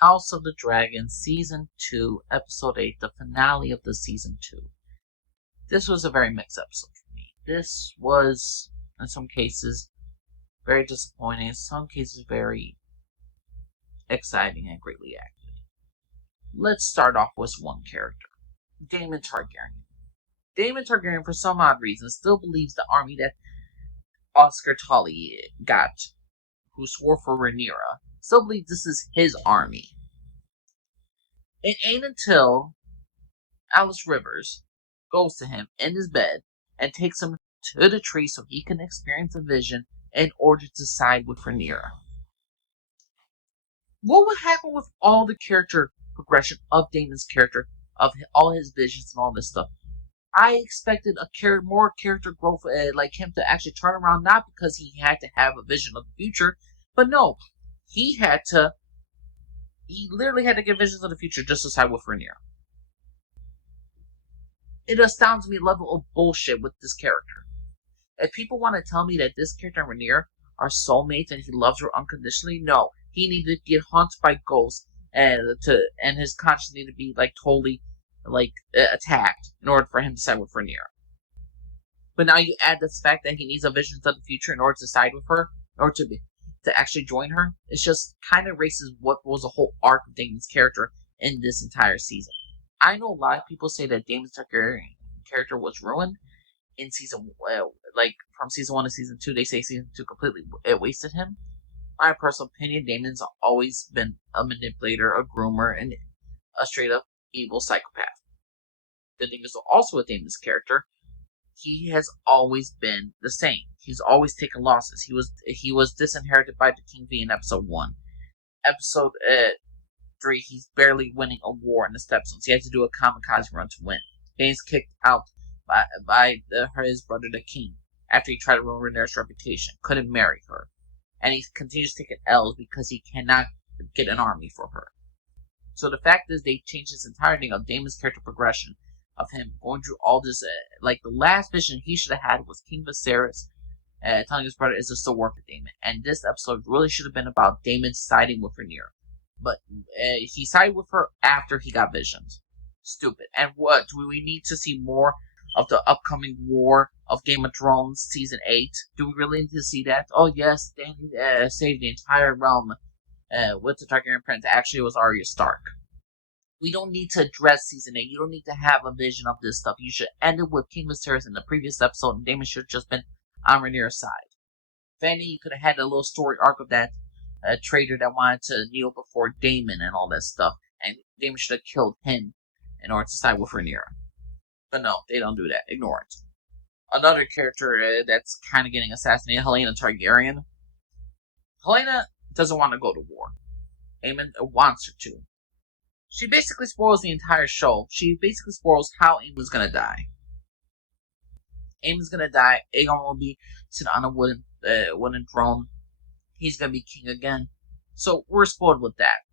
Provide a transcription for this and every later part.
House of the Dragon, Season 2, Episode 8, the finale of the Season 2. This was a very mixed episode for me. This was, in some cases, very disappointing, in some cases very exciting and greatly acted. Let's start off with one character, Damon Targaryen. Damon Targaryen, for some odd reason, still believes the army that Oscar Tully got, who swore for Rhaenyra, still believes this is his army. It ain't until Alice Rivers goes to him in his bed and takes him to the tree so he can experience a vision in order to side with Rhaenyra. What would happen with all the character progression of Damon's character, of all his visions and all this stuff? I expected more character growth, like him to actually turn around, not because he had to have a vision of the future, but no, he literally had to get visions of the future just to side with Rhaenyra. It astounds me the level of bullshit with this character. If people want to tell me that this character and Rhaenyra are soulmates and he loves her unconditionally, no. He needed to get haunted by ghosts and his conscience needed to be totally attacked in order for him to side with Rhaenyra. But now you add this fact that he needs a vision of the future in order to side with her, or to actually join her. It's just kind of erases what was the whole arc of Damon's character in this entire season. I know a lot of people say that Damon's Targaryen character was ruined in season, from season 1 to season 2. They say season 2 completely wasted him. My personal opinion, Damon's always been a manipulator, a groomer, and a straight up evil psychopath. The thing is also with Damon's character, he has always been the same. He's always taken losses. He was disinherited by the King V in episode 1. Episode 3, he's barely winning a war in the Stepstones. He had to do a kamikaze run to win. Then he's kicked out by his brother the King after he tried to ruin Rhaenyra's reputation. Couldn't marry her. And he continues taking L's because he cannot get an army for her. So the fact is, they changed this entire thing of Damon's character progression, of him going through all this, the last vision he should have had was King Viserys telling his brother, is this still worth it, Damon? And this episode really should have been about Damon siding with Rhaenyra. But he sided with her after he got visions. Stupid. And what? Do we need to see more of the upcoming war of Game of Thrones Season 8? Do we really need to see that? Oh yes, Dany saved the entire realm with the Targaryen prince. Actually, it was Arya Stark. We don't need to address Season 8. You don't need to have a vision of this stuff. You should end it with King Viserys in the previous episode, and Damon should have just been on Rhaenyra's side. If anything, you could have had a little story arc of that traitor that wanted to kneel before Damon and all that stuff, and Damon should have killed him in order to side with Rhaenyra. But no, they don't do that. Ignore it. Another character that's kind of getting assassinated, Helena Targaryen. Helena doesn't want to go to war. Aemon wants her to. She basically spoils the entire show. She basically spoils how Aemon's gonna die. Aemon's gonna die. Aegon will be sitting on a wooden throne. He's gonna be king again. So we're spoiled with that.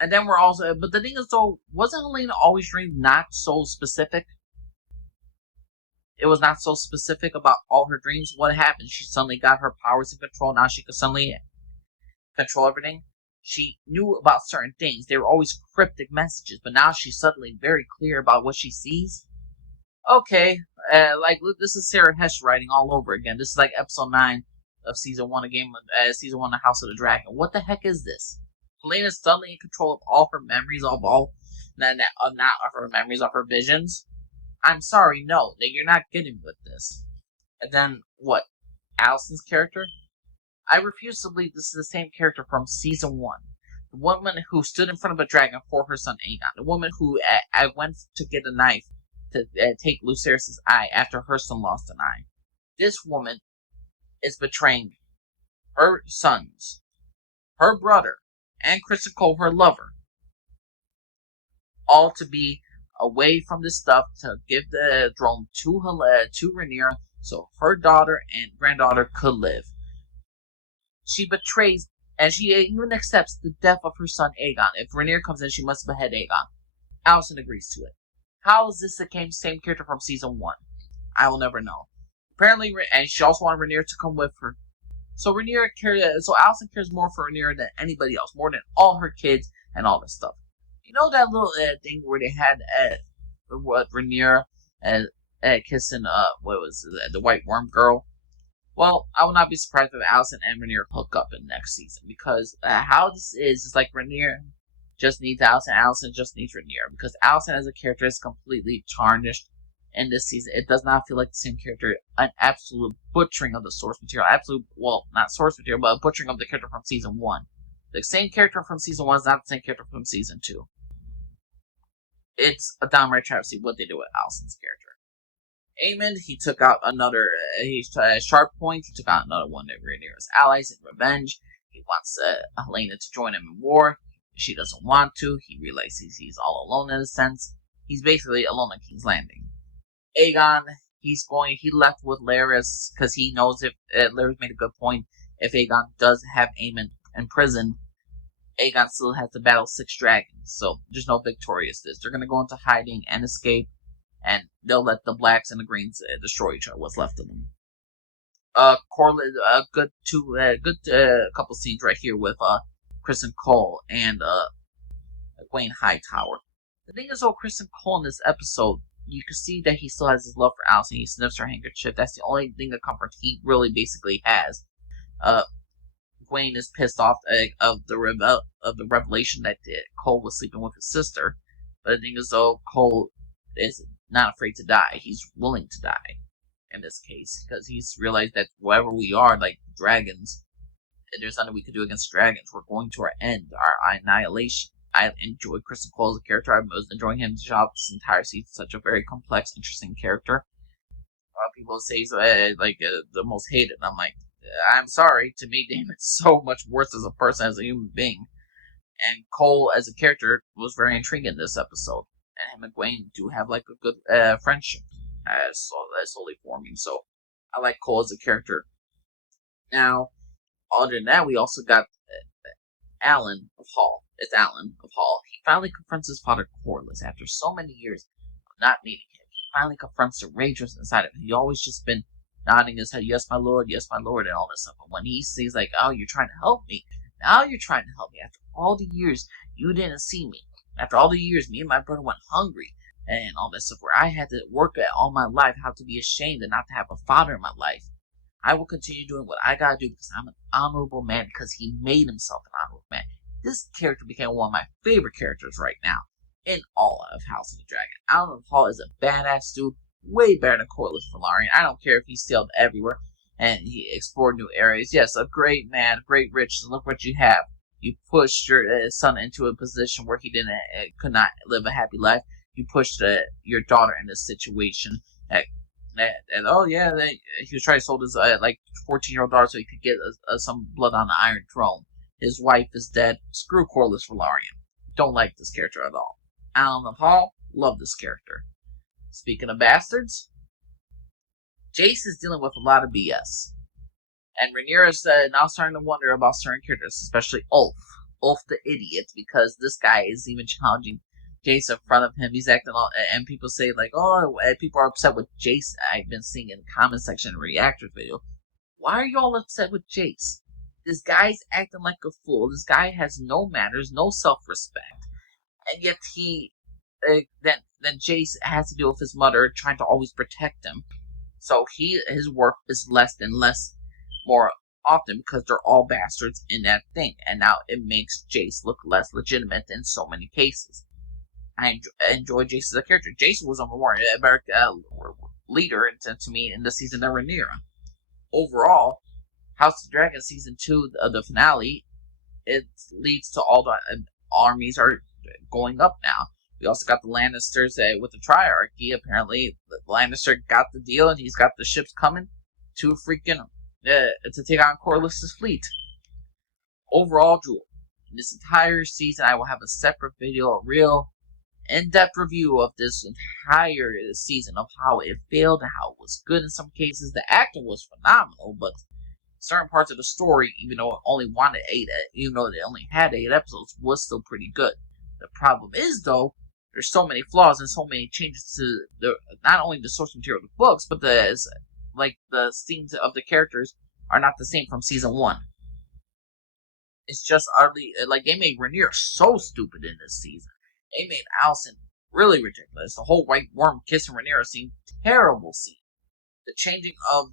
And then we're also, but the thing is though, wasn't Helena always dreamed not so specific? It was not so specific about all her dreams. What happened? She suddenly got her powers in control. Now she could suddenly control everything. She knew about certain things. They were always cryptic messages, but now she's suddenly very clear about what she sees. Okay, this is Sarah Hesh writing all over again. This is like episode 9 of season 1 of season 1 of House of the Dragon. What the heck is this? Helena's suddenly in control of all her memories, not of her memories, of her visions. I'm sorry, no, you're not getting with this. And then what? Alison's character? I refuse to believe this is the same character from season 1. The woman who stood in front of a dragon for her son Aegon. The woman who I went to get a knife to take Lucerys' eye after her son lost an eye. This woman is betraying her sons, her brother, and Kristen Cole, her lover, all to be away from this stuff, to give the throne to Rhaenyra so her daughter and granddaughter could live. She betrays, and she even accepts the death of her son Aegon. If Rhaenyra comes in, she must behead Aegon. Alison agrees to it. How is this the same character from season 1? I will never know. Apparently, and she also wanted Rhaenyra to come with her. So Alison cares more for Rhaenyra than anybody else, more than all her kids and all this stuff. You know that little thing where they had Rhaenyra kissing the White Worm girl? Well, I will not be surprised if Alison and Rhaenyra hook up in next season, because how this is like Rhaenyra just needs Alison, Alison just needs Rhaenyra, because Alison as a character is completely tarnished in this season. It does not feel like the same character. An absolute butchering of the source material. Not source material, but a butchering of the character from season 1. The same character from season 1 is not the same character from season 2. It's a downright travesty what they do with Alison's character. Aemond, he took out another sharp point. He took out another one of Rhaenyra's allies in revenge. He wants Helena to join him in war. She doesn't want to. He realizes he's all alone in a sense. He's basically alone at King's Landing. Aegon, he left with Larys because he knows if Larys made a good point. If Aegon does have Aemond in prison, Aegon still has to battle 6 dragons. So there's no victoriousness. They're gonna go into hiding and escape, and they'll let the blacks and the greens destroy each other. What's left of them. Corlys, a good couple scenes right here with Kristen Cole and Egwene Hightower. The thing is, though, Kristen Cole in this episode, you can see that he still has his love for Alison. He sniffs her handkerchief. That's the only thing of comfort he really basically has. Egwene is pissed off of the revelation that Cole was sleeping with his sister. But the thing is, though, Cole is not afraid to die. He's willing to die in this case, because he's realized that wherever we are, like dragons, there's nothing we can do against dragons. We're going to our end, our annihilation. I enjoyed Kristen Cole as a character. I was enjoying him this entire season. Such a very complex, interesting character. People say he's the most hated. I'm like, I'm sorry. To me, Damon's so much worse as a person, as a human being. And Cole as a character was very intriguing in this episode. And him and Egwene do have like a good friendship slowly forming. So I like Cole as a character. Now, other than that, we also got Allan of Hall. It's Allan of Hall. He finally confronts his father Corlys after so many years of not meeting him. He finally confronts the rage that's inside of him. He always just been nodding his head, yes, my lord, and all this stuff. But when he sees like, oh, you're trying to help me. Now you're trying to help me. After all the years, you didn't see me. After all the years, me and my brother went hungry and all that stuff, where I had to work at all my life, how to be ashamed and not to have a father in my life. I will continue doing what I gotta do because I'm an honorable man, because he made himself an honorable man. This character became one of my favorite characters right now in all of House of the Dragon. Allan of Hall is a badass dude, way better than Corlys Velaryon. I don't care if he sailed everywhere and he explored new areas. Yes, a great man, great riches. Look what you have. You pushed your son into a position where he could not live a happy life. You pushed your daughter in this situation. And oh yeah, he was trying to sold his 14-year-old daughter so he could get some blood on the Iron Throne. His wife is dead. Screw Corlys Velaryon. Don't like this character at all. Allan of Hall, love this character. Speaking of bastards, Jace is dealing with a lot of BS. And Rhaenyra is now starting to wonder about certain characters, especially Ulf. Ulf the idiot, because this guy is even challenging Jace in front of him. He's acting all, and people say like, oh, people are upset with Jace. I've been seeing in the comment section reactors video. Why are you all upset with Jace? This guy's acting like a fool. This guy has no manners, no self-respect, and yet then Jace has to deal with his mother trying to always protect him. So his work is less and less more often because they're all bastards in that thing, and now it makes Jace look less legitimate in so many cases. I enjoy Jace as a character. Jace was a better leader to me in the season than Rhaenyra. Overall, House of the Dragon Season 2, the finale, it leads to all the armies are going up now. We also got the Lannisters with the Triarchy. Apparently, the Lannister got the deal, and he's got the ships coming to take on Corlys' fleet. Overall, this entire season, I will have a separate video, a real in-depth review of this entire season, of how it failed and how it was good in some cases. The acting was phenomenal, but certain parts of the story, even though it only had 8 episodes, was still pretty good. The problem is, though, there's so many flaws and so many changes to not only the source material of the books, but the scenes of the characters are not the same from season 1. It's just utterly like they made Rainier so stupid in this season. They made Alison really ridiculous. The whole white worm kissing Rainier scene, terrible scene. The changing of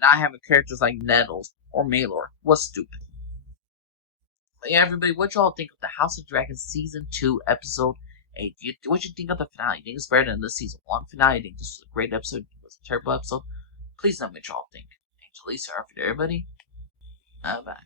not having characters like Nettles or Malor was stupid. But yeah, everybody, what y'all think of the House of Dragons season 2 episode 8? What you think of the finale? You think it's better than the season 1 finale? You think this was a great episode? It was a terrible episode? Please let me know what y'all think. Angel Lisa, everybody. Bye.